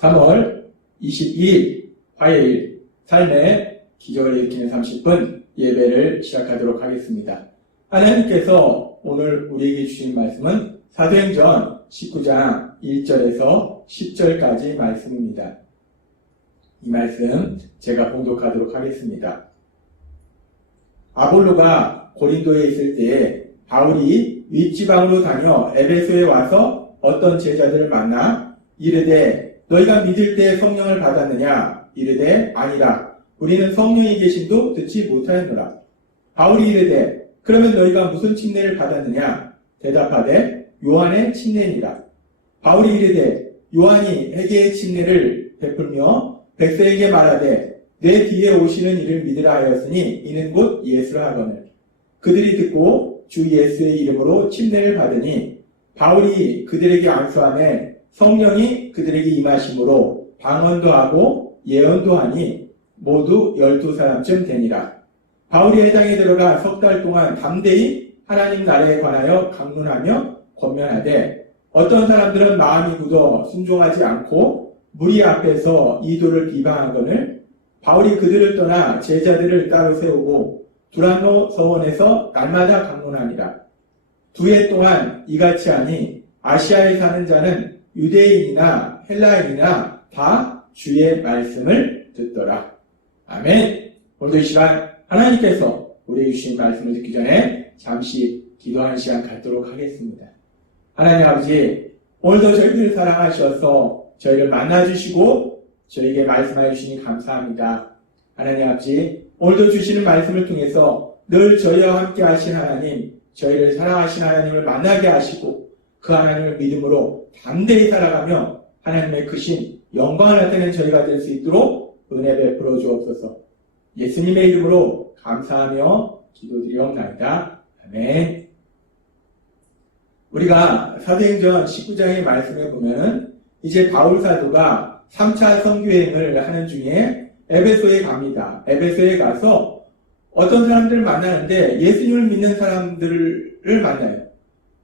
3월 22일 화요일 삶의 기적을 일으키는 30분 예배를 시작하도록 하겠습니다. 하나님께서 오늘 우리에게 주신 말씀은 사도행전 19장 1절에서 10절까지 말씀입니다. 이 말씀 제가 봉독하도록 하겠습니다. 아볼로가 고린도에 있을 때에 바울이 윗지방으로 다녀 에베소에 와서 어떤 제자들을 만나 이르되 너희가 믿을 때 성령을 받았느냐? 이르되 아니라 우리는 성령이 계심도 듣지 못하였노라. 바울이 이르되 그러면 너희가 무슨 침례를 받았느냐? 대답하되 요한의 침례니라. 바울이 이르되 요한이 회개의 침례를 베풀며 백성에게 말하되 내 뒤에 오시는 이를 믿으라 하였으니 이는 곧 예수라 하거늘. 그들이 듣고 주 예수의 이름으로 침례를 받으니 바울이 그들에게 안수하매 성령이 그들에게 임하심으로 방언도 하고 예언도 하니 모두 12사람쯤 되니라. 바울이 회당에 들어가 석 달 동안 담대히 하나님 나라에 관하여 강론하며 권면하되 어떤 사람들은 마음이 굳어 순종하지 않고 무리 앞에서 이도를 비방하거늘 바울이 그들을 떠나 제자들을 따로 세우고 두란노 서원에서 날마다 강론하니라. 2해 동안 이같이 하니 아시아에 사는 자는 유대인이나 헬라인이나 다 주의 말씀을 듣더라. 아멘. 오늘도 이 시간 하나님께서 우리에게 주신 말씀을 듣기 전에 잠시 기도하는 시간 갖도록 하겠습니다. 하나님 아버지, 오늘도 저희들을 사랑하셔서 저희를 만나주시고 저에게 말씀하여 주시니 감사합니다. 하나님 아버지, 오늘도 주시는 말씀을 통해서 늘 저희와 함께 하신 하나님, 저희를 사랑하신 하나님을 만나게 하시고 그 하나님을 믿음으로 담대히 살아가며 하나님의 크신 영광을 나타내는 저희가 될 수 있도록 은혜 베풀어 주옵소서. 예수님의 이름으로 감사하며 기도드리옵나이다. 아멘. 우리가 사도행전 19장의 말씀에 보면은 이제 바울 사도가 3차 선교행을 하는 중에 에베소에 갑니다. 에베소에 가서 어떤 사람들을 만나는데 예수님을 믿는 사람들을 만나요.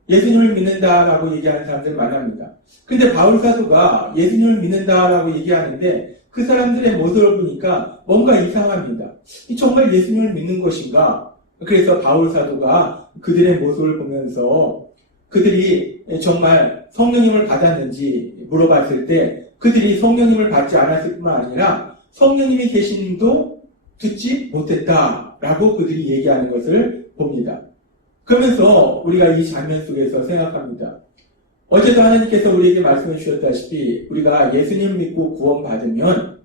예수님을 믿는다라고 얘기하는 사람들을 만납니다. 근데 바울 사도가 예수님을 믿는다라고 얘기하는데 그 사람들의 모습을 보니까 뭔가 이상합니다. 정말 예수님을 믿는 것인가? 그래서 바울 사도가 그들의 모습을 보면서 그들이 정말 성령님을 받았는지 물어봤을 때 그들이 성령님을 받지 않았을 뿐만 아니라 성령님이 계심도 듣지 못했다라고 그들이 얘기하는 것을 봅니다. 그러면서 우리가 이 장면 속에서 생각합니다. 어제도 하나님께서 우리에게 말씀해 주셨다시피 우리가 예수님 믿고 구원받으면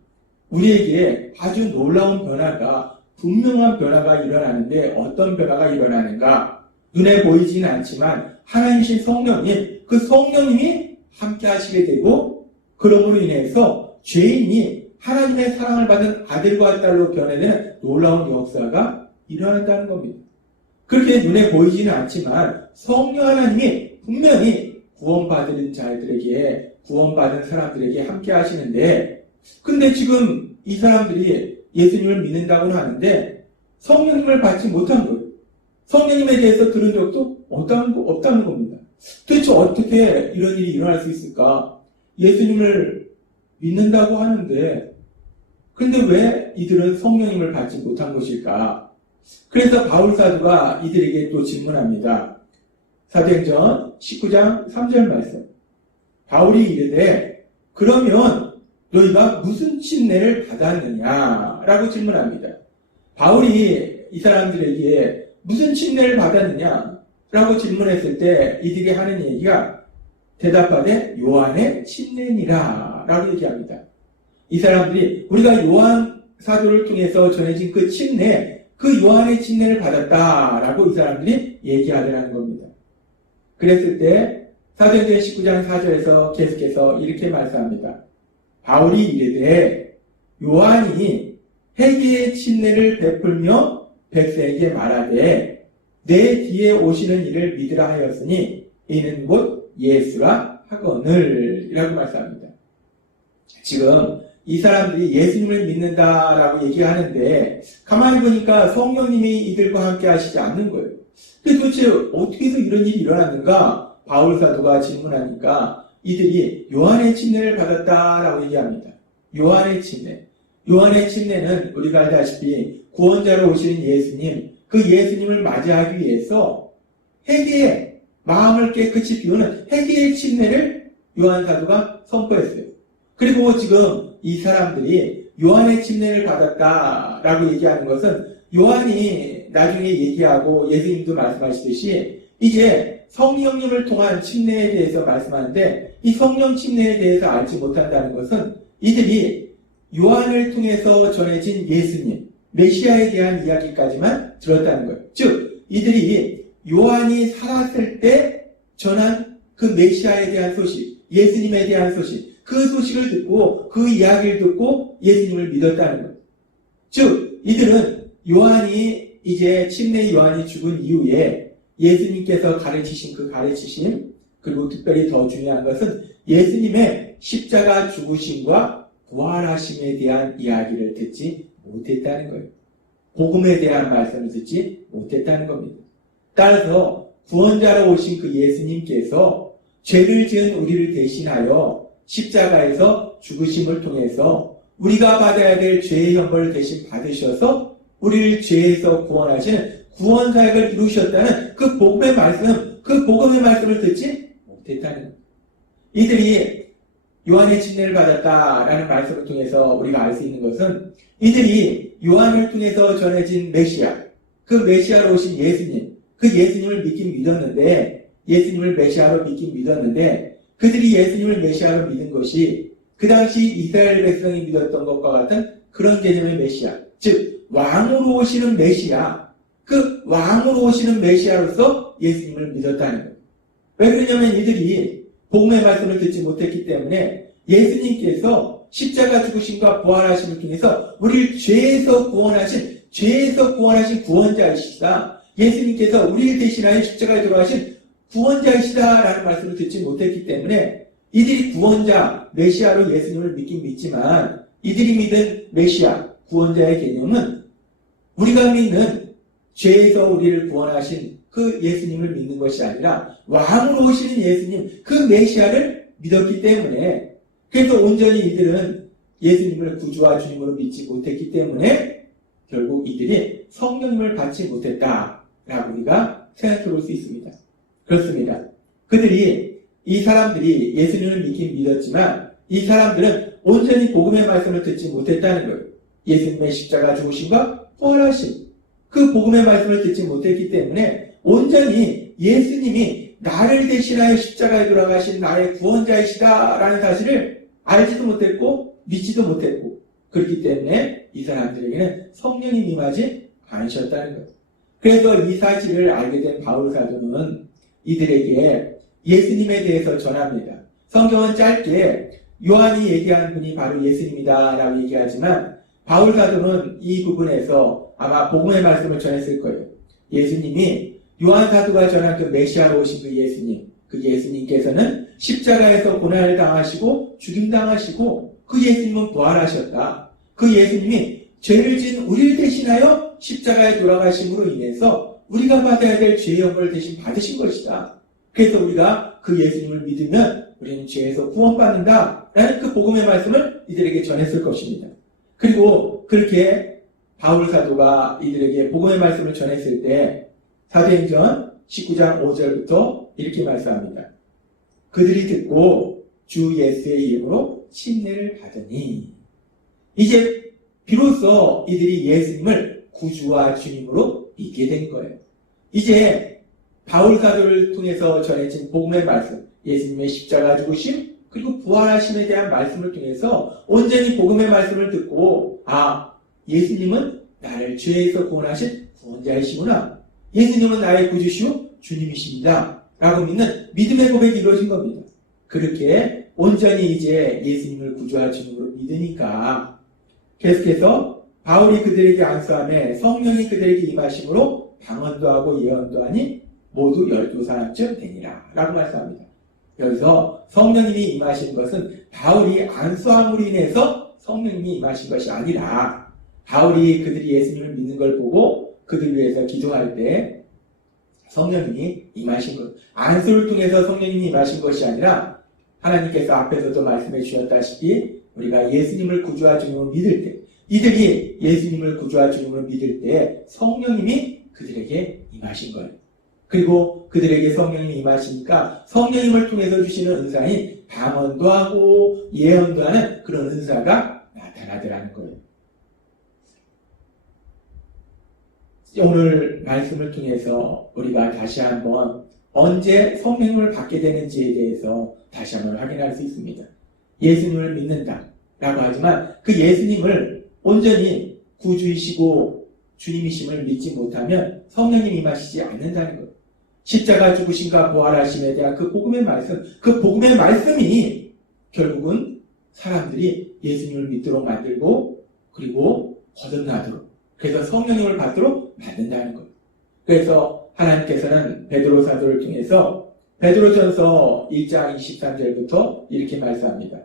우리에게 아주 놀라운 변화가, 분명한 변화가 일어나는데 어떤 변화가 일어나는가? 눈에 보이지는 않지만 하나님이신 성령님, 그 성령님이 함께 하시게 되고 그러므로 인해서 죄인이 하나님의 사랑을 받은 아들과 딸로 변해되는 놀라운 역사가 일어난다는 겁니다. 그렇게 눈에 보이지는 않지만 성령 하나님이 분명히 구원받은 자들에게, 구원받은 사람들에게 함께 하시는데 근데 지금 이 사람들이 예수님을 믿는다고는 하는데 성령님을 받지 못한 거예요. 성령님에 대해서 들은 적도 없다는 겁니다. 도대체 어떻게 이런 일이 일어날 수 있을까? 예수님을 믿는다고 하는데 근데 왜 이들은 성령님을 받지 못한 것일까? 그래서 바울 사도가 이들에게 또 질문합니다. 사도행전 19장 3절 말씀. 바울이 이르되 그러면 너희가 무슨 침례를 받았느냐? 라고 질문합니다. 바울이 이 사람들에게 무슨 침례를 받았느냐? 라고 질문했을 때 이들이 하는 얘기가 대답하되 요한의 침례니라 라고 얘기합니다. 이 사람들이 우리가 요한 사도를 통해서 전해진 그 침례, 그 요한의 침례를 받았다라고 이 사람들이 얘기하더라는 겁니다. 그랬을 때 사도행전 19장 4절에서 계속해서 이렇게 말씀합니다. 바울이 이르되 요한이 회개의 침례를 베풀며 백성에게 말하되 내 뒤에 오시는 이를 믿으라 하였으니 이는 곧 예수라 하거늘 이라고 말씀합니다. 지금 이 사람들이 예수님을 믿는다라고 얘기하는데 가만히 보니까 성령님이 이들과 함께 하시지 않는 거예요. 근데 도대체 어떻게 해서 이런 일이 일어났는가? 바울 사도가 질문하니까 이들이 요한의 침례를 받았다라고 얘기합니다. 요한의 침례. 요한의 침례는 우리가 알다시피 구원자로 오시는 예수님, 그 예수님을 맞이하기 위해서 회개의 마음을 깨끗이 비우는 회개의 침례를 요한 사도가 선포했어요. 그리고 지금 이 사람들이 요한의 침례를 받았다라고 얘기하는 것은 요한이 나중에 얘기하고 예수님도 말씀하시듯이 이제 성령님을 통한 침례에 대해서 말씀하는데 이 성령 침례에 대해서 알지 못한다는 것은 이들이 요한을 통해서 전해진 예수님, 메시아에 대한 이야기까지만 들었다는 거예요. 즉, 이들이 요한이 살았을 때 전한 그 메시아에 대한 소식, 예수님에 대한 소식, 그 소식을 듣고 그 이야기를 듣고 예수님을 믿었다는 거예요. 즉, 이들은 요한이 이제 침례 요한이 죽은 이후에 예수님께서 가르치신 그 가르치심, 그리고 특별히 더 중요한 것은 예수님의 십자가 죽으심과 부활하심에 대한 이야기를 듣지 못했다는 거예요. 복음에 대한 말씀을 듣지 못했다는 겁니다. 따라서 구원자로 오신 그 예수님께서 죄를 지은 우리를 대신하여 십자가에서 죽으심을 통해서 우리가 받아야 될 죄의 형벌을 대신 받으셔서 우리를 죄에서 구원하시는 구원 사역을 이루셨다는 그 복음의 말씀, 그 복음의 말씀을 듣지 못했다는 겁니다. 이들이 요한의 침례를 받았다라는 말씀을 통해서 우리가 알 수 있는 것은 이들이 요한을 통해서 전해진 메시아, 그 메시아로 오신 예수님, 그 예수님을 믿긴 믿었는데, 예수님을 메시아로 믿긴 믿었는데, 그들이 예수님을 메시아로 믿은 것이 그 당시 이스라엘 백성이 믿었던 것과 같은 그런 개념의 메시아, 즉 왕으로 오시는 메시아, 그 왕으로 오시는 메시아로서 예수님을 믿었다는 거예요. 왜 그러냐면 이들이 복음의 말씀을 듣지 못했기 때문에 예수님께서 십자가 죽으심과 부활하심을 통해서 우리를 죄에서 구원하신 구원자이시다. 예수님께서 우리를 대신하여 십자가에 돌아가신 구원자이시다라는 말씀을 듣지 못했기 때문에 이들이 구원자, 메시아로 예수님을 믿긴 믿지만 이들이 믿은 메시아, 구원자의 개념은 우리가 믿는 죄에서 우리를 구원하신 그 예수님을 믿는 것이 아니라 왕으로 오시는 예수님, 그 메시아를 믿었기 때문에 그래서 온전히 이들은 예수님을 구주와 주님으로 믿지 못했기 때문에 결국 이들이 성령님을 받지 못했다라고 우리가 생각해 볼 수 있습니다. 그렇습니다. 이 사람들이 예수님을 믿긴 믿었지만 이 사람들은 온전히 복음의 말씀을 듣지 못했다는 거예요. 예수님의 십자가 죽으심과 부활하심, 그 복음의 말씀을 듣지 못했기 때문에 온전히 예수님이 나를 대신하여 십자가에 돌아가신 나의 구원자이시다라는 사실을 알지도 못했고 믿지도 못했고 그렇기 때문에 이 사람들에게는 성령이 임하지 않으셨다는 거예요. 그래서 이 사실을 알게 된 바울 사도는 이들에게 예수님에 대해서 전합니다. 성경은 짧게 요한이 얘기한 분이 바로 예수님이다 라고 얘기하지만 바울 사도는 이 부분에서 아마 복음의 말씀을 전했을 거예요. 예수님이 요한 사도가 전한 그 메시아로 오신 그 예수님, 그 예수님께서는 십자가에서 고난을 당하시고 죽임당하시고 그 예수님은 부활하셨다. 그 예수님이 죄를 지은 우리를 대신하여 십자가에 돌아가심으로 인해서 우리가 받아야 될 죄의 형벌을 대신 받으신 것이다. 그래서 우리가 그 예수님을 믿으면 우리는 죄에서 구원받는다 라는 그 복음의 말씀을 이들에게 전했을 것입니다. 그리고 그렇게 바울 사도가 이들에게 복음의 말씀을 전했을 때 사도행전 19장 5절부터 이렇게 말씀합니다. 그들이 듣고 주 예수의 이름으로 침례를 받으니 이제 비로소 이들이 예수님을 구주와 주님으로 믿게 된 거예요. 이제 바울 사도를 통해서 전해진 복음의 말씀, 예수님의 십자가 죽으심 그리고 부활하심에 대한 말씀을 통해서 온전히 복음의 말씀을 듣고 예수님은 나를 죄에서 구원하신 구원자이시구나. 예수님은 나의 구주시오 주님이십니다. 라고 믿는 믿음의 고백이 이루어진 겁니다. 그렇게 온전히 이제 예수님을 구주와 주님으로 믿으니까 계속해서 바울이 그들에게 안수하며 성령이 그들에게 임하심으로 방언도 하고 예언도 하니 모두 12사람쯤 되니라 라고 말씀합니다. 여기서 성령님이 임하신 것은 바울이 안수함으로 인해서 성령님이 임하신 것이 아니라 바울이 그들이 예수님을 믿는 걸 보고 그들 위해서 기도할 때 성령님이 임하신 것, 안수를 통해서 성령님이 임하신 것이 아니라 하나님께서 앞에서도 말씀해 주셨다시피 우리가 예수님을 구주와 주님으로 믿을 때, 이들이 예수님을 구주와 주님으로 믿을 때 성령님이 그들에게 임하신 거예요. 그리고 그들에게 성령님이 임하시니까 성령님을 통해서 주시는 은사인 방언도 하고 예언도 하는 그런 은사가 나타나더라는 거예요. 오늘 말씀을 통해서 우리가 다시 한번 언제 성령님을 받게 되는지에 대해서 다시 한번 확인할 수 있습니다. 예수님을 믿는다 라고 하지만 그 예수님을 온전히 구주이시고 주님이심을 믿지 못하면 성령님이 임하시지 않는다는 거예요. 십자가 죽으심과 부활하심에 대한 그 복음의 말씀, 그 복음의 말씀이 결국은 사람들이 예수님을 믿도록 만들고 그리고 거듭나도록, 그래서 성령님을 받도록 만든다는 거예요. 그래서 하나님께서는 베드로 사도를 통해서 베드로전서 1장 23절부터 이렇게 말씀합니다.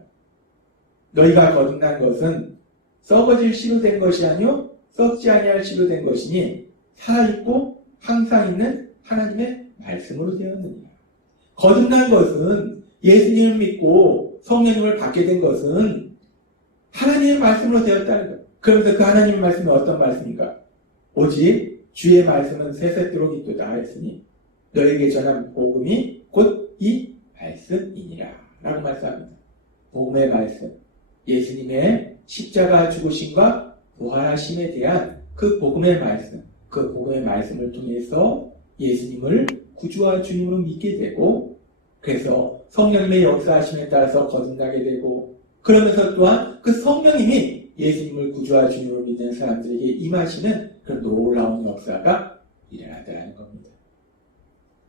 너희가 거듭난 것은 썩어질 씨로 된 것이 아니요 썩지 아니할 씨로 된 것이니 살아있고 항상 있는 하나님의 말씀으로 되었느니라. 거듭난 것은, 예수님을 믿고 성령님을 받게 된 것은 하나님의 말씀으로 되었다는 거예요. 그러면서 그 하나님의 말씀은 어떤 말씀인가? 오직 주의 말씀은 세세토록 있도다 했으니 너에게 전한 복음이 곧 이 말씀이니라 라고 말씀합니다. 복음의 말씀, 예수님의 십자가 죽으심과 부활하심에 대한 그 복음의 말씀, 그 복음의 말씀을 통해서 예수님을 구주와 주님으로 믿게 되고, 그래서 성령님의 역사하심에 따라서 거듭나게 되고, 그러면서 또한 그 성령님이 예수님을 구주와 주님으로 믿는 사람들에게 임하시는 그런 놀라운 역사가 일어나더라는 겁니다.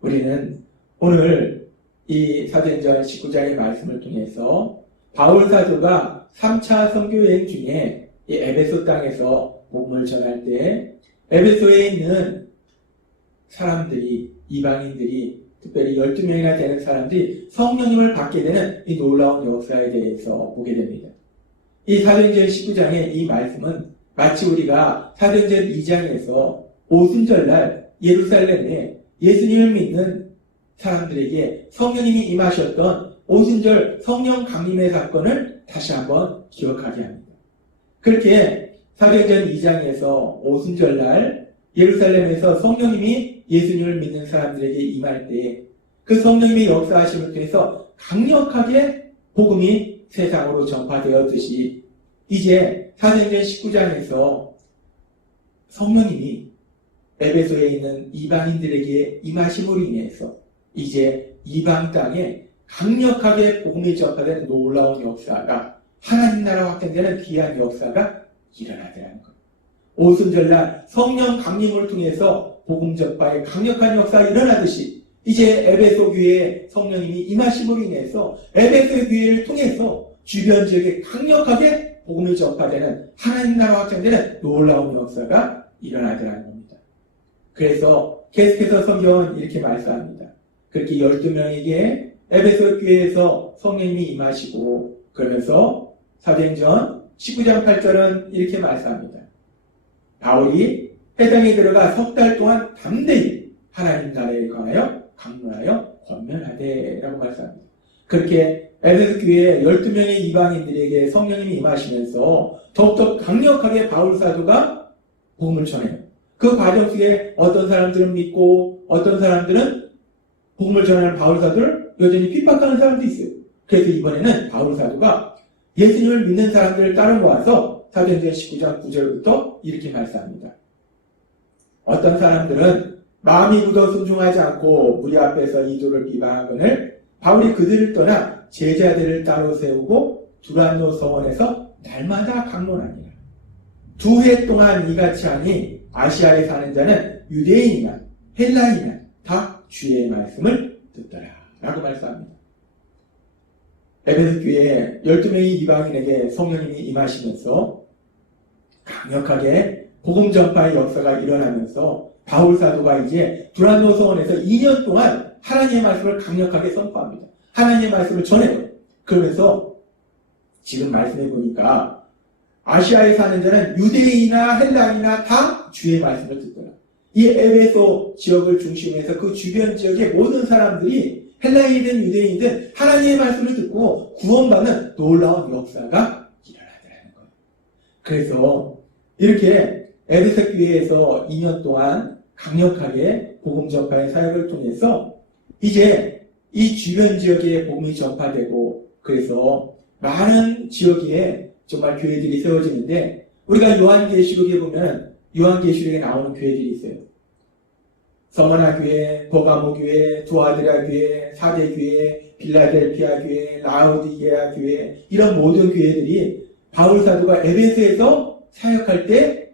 우리는 오늘 이 사도행전 19장의 말씀을 통해서 바울 사도가 3차 선교여행 중에 이 에베소 땅에서 복음을 전할 때 에베소에 있는 사람들이, 이방인들이, 특별히 12명이나 되는 사람들이 성령님을 받게 되는 이 놀라운 역사에 대해서 보게 됩니다. 이 사도행전 19장의 이 말씀은 마치 우리가 사도행전 2장에서 오순절날 예루살렘에 예수님을 믿는 사람들에게 성령님이 임하셨던 오순절 성령 강림의 사건을 다시 한번 기억하게 합니다. 그렇게 사도행전 2장에서 오순절날 예루살렘에서 성령님이 예수님을 믿는 사람들에게 임할 때 그 성령님의 역사하심을 통해서 강력하게 복음이 세상으로 전파되었듯이 이제 사도행전 19장에서 성령님이 에베소에 있는 이방인들에게 임하심으로 인해서 이제 이방 땅에 강력하게 복음이 전파되는 놀라운 역사가, 하나님 나라가 확장되는 귀한 역사가 일어나더라는 것. 오순절날 성령 강림을 통해서 복음 전파의 강력한 역사가 일어나듯이 이제 에베소 교회에 성령님이 임하심으로 인해서 에베소 교회를 통해서 주변 지역에 강력하게 복음이 전파되는, 하나님 나라가 확장되는 놀라운 역사가 일어나더라는 겁니다. 그래서 계속해서 성경은 이렇게 말씀합니다. 그렇게 12명에게 에베소 교회에서 성령님이 임하시고, 그러면서 사도행전 19장 8절은 이렇게 말씀합니다. 바울이 회당에 들어가 석 달 동안 담대히 하나님 나라에 관하여 강론하여 권면하되 라고 말씀합니다. 그렇게 에베소 교회에 12명의 이방인들에게 성령님이 임하시면서 더욱더 강력하게 바울 사도가 복음을 전해요. 그 과정 속에 어떤 사람들은 믿고 어떤 사람들은 복음을 전하는 바울 사도를 여전히 핍박하는 사람도 있어요. 그래서 이번에는 바울 사도가 예수님을 믿는 사람들을 따로 모아서 사도행전 19장 9절부터 이렇게 말씀합니다. 어떤 사람들은 마음이 굳어 순종하지 않고 무리 앞에서 이도를 비방하거늘 바울이 그들을 떠나 제자들을 따로 세우고 두란노 서원에서 날마다 강론하니라. 2해 동안 이같이 하니 아시아에 사는 자는 유대인이나 헬라인이나 다 주의 말씀을 듣더라 라고 말씀합니다. 에베소 교회에 12명의 이방인에게 성령님이 임하시면서 강력하게 복음 전파의 역사가 일어나면서 바울 사도가 이제 두란노 서원에서 2년 동안 하나님의 말씀을 강력하게 선포합니다. 하나님의 말씀을 전해요. 그러면서 지금 말씀해 보니까 아시아에 사는 자는 유대인이나 헬라인이나 다 주의 말씀을 듣더라. 이 에베소 지역을 중심으로 해서 그 주변 지역의 모든 사람들이 헬라인이든 유대인이든 하나님의 말씀을 듣고 구원받는 놀라운 역사가 일어나더라는 거예요. 그래서 이렇게 에베소 교회에서 2년 동안 강력하게 복음 전파의 사역을 통해서 이제 이 주변 지역에 복음이 전파되고 그래서 많은 지역에 정말 교회들이 세워지는데 우리가 요한계시록에 보면 요한계시록에 나오는 교회들이 있어요. 서머나 교회, 버가모 교회, 두아드라 교회, 사대 교회, 빌라델피아 교회, 라우디게아 교회 이런 모든 교회들이 바울 사도가 에베소에서 사역할 때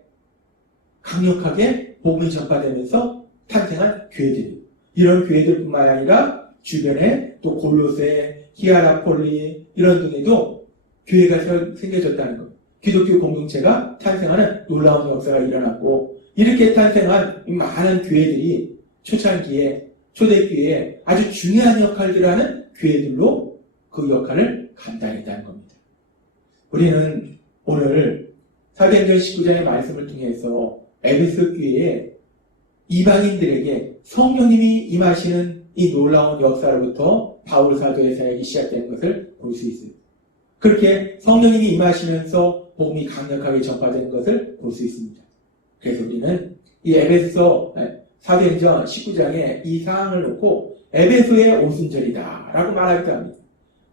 강력하게 복음이 전파되면서 탄생한 교회들이에요. 이런 교회들뿐만 아니라 주변에 또 골로새, 히아라폴리 이런 등에도 교회가 생겨졌다는 것. 기독교 공동체가 탄생하는 놀라운 역사가 일어났고 이렇게 탄생한 많은 교회들이 초창기에 초대교회에 아주 중요한 역할들을 하는 교회들로 그 역할을 감당했다는 겁니다. 우리는 오늘 사도행전 19장의 말씀을 통해서 에베소 교회에 이방인들에게 성령님이 임하시는 이 놀라운 역사로부터 바울 사도의 사역이 시작된 것을 볼 수 있습니다. 그렇게 성령님이 임하시면서 복음이 강력하게 전파된 것을 볼 수 있습니다. 그래서 우리는 이 에베소 사도행전 19장에 이 사항을 놓고 에베소의 오순절이다 라고 말하기도 합니다.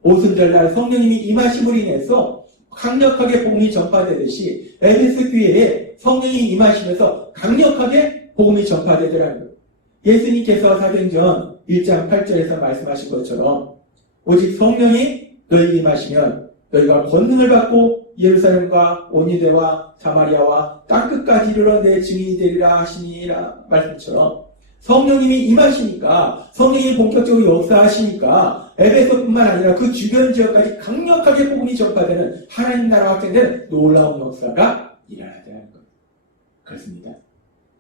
오순절날 성령님이 임하심으로 인해서 강력하게 복음이 전파되듯이 에베소 교회에 성령이 임하시면서 강력하게 복음이 전파되더라는 거예요. 예수님께서 사도행전 1장 8절에서 말씀하신 것처럼 오직 성령이 너희에게 임하시면 너희가 권능을 받고 예루살렘과 온 유대와 사마리아와 땅끝까지 이르러 내 증인이 되리라 하시니라 말씀처럼 성령님이 임하시니까 성령이 본격적으로 역사하시니까 에베소뿐만 아니라 그 주변 지역까지 강력하게 복음이 전파되는 하나님 나라 확장되는 놀라운 역사가 일어나더라는 겁니다. 그렇습니다.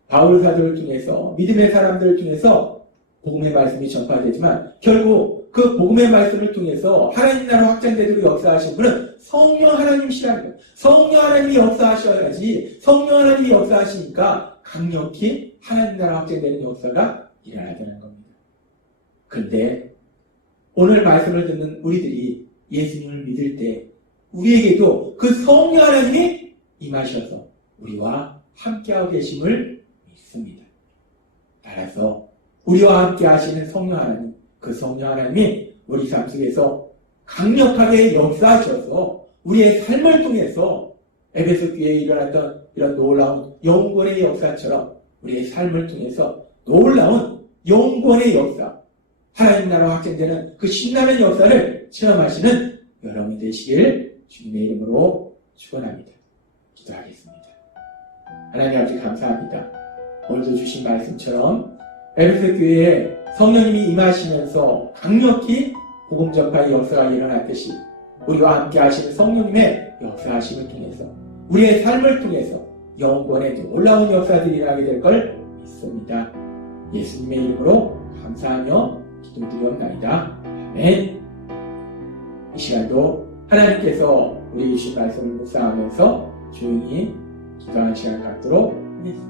바울 사도를 통해서 믿음의 사람들을 통해서 복음의 말씀이 전파되지만 결국 그 복음의 말씀을 통해서 하나님 나라 확장되도록 역사하신 분은 성령 하나님이시라는 거예요. 성령 하나님이 역사하셔야지 성령 하나님이 역사하시니까 강력히 하나님 나라 확장되는 역사가 일어나는 겁니다. 그런데 오늘 말씀을 듣는 우리들이 예수님을 믿을 때 우리에게도 그 성령 하나님이 임하셔서 우리와 함께하고 계심을 믿습니다. 따라서 우리와 함께 하시는 성령 하나님, 그 성령 하나님이 우리 삶 속에서 강력하게 역사하셔서 우리의 삶을 통해서 에베소 교회에 일어났던 이런 놀라운 영권의 역사처럼 우리의 삶을 통해서 놀라운 영권의 역사, 하나님 나라 확장되는 그 신나는 역사를 체험하시는 여러분이 되시길 주님의 이름으로 축원합니다. 기도하겠습니다. 하나님 아버지 감사합니다. 오늘도 주신 말씀처럼 에베소 교회에 성령님이 임하시면서 강력히 복음 전파의 역사가 일어났듯이 우리와 함께 하시는 성령님의 역사하심을 통해서 우리의 삶을 통해서 영권의 놀라운 역사들이 일어나게 될 걸 믿습니다. 예수님의 이름으로 감사하며 기도드리옵나이다. 아멘. 이 시간도 하나님께서 우리 주신 말씀을 묵상하면서 조용히 기도하는 시간 갖도록 하겠습니다.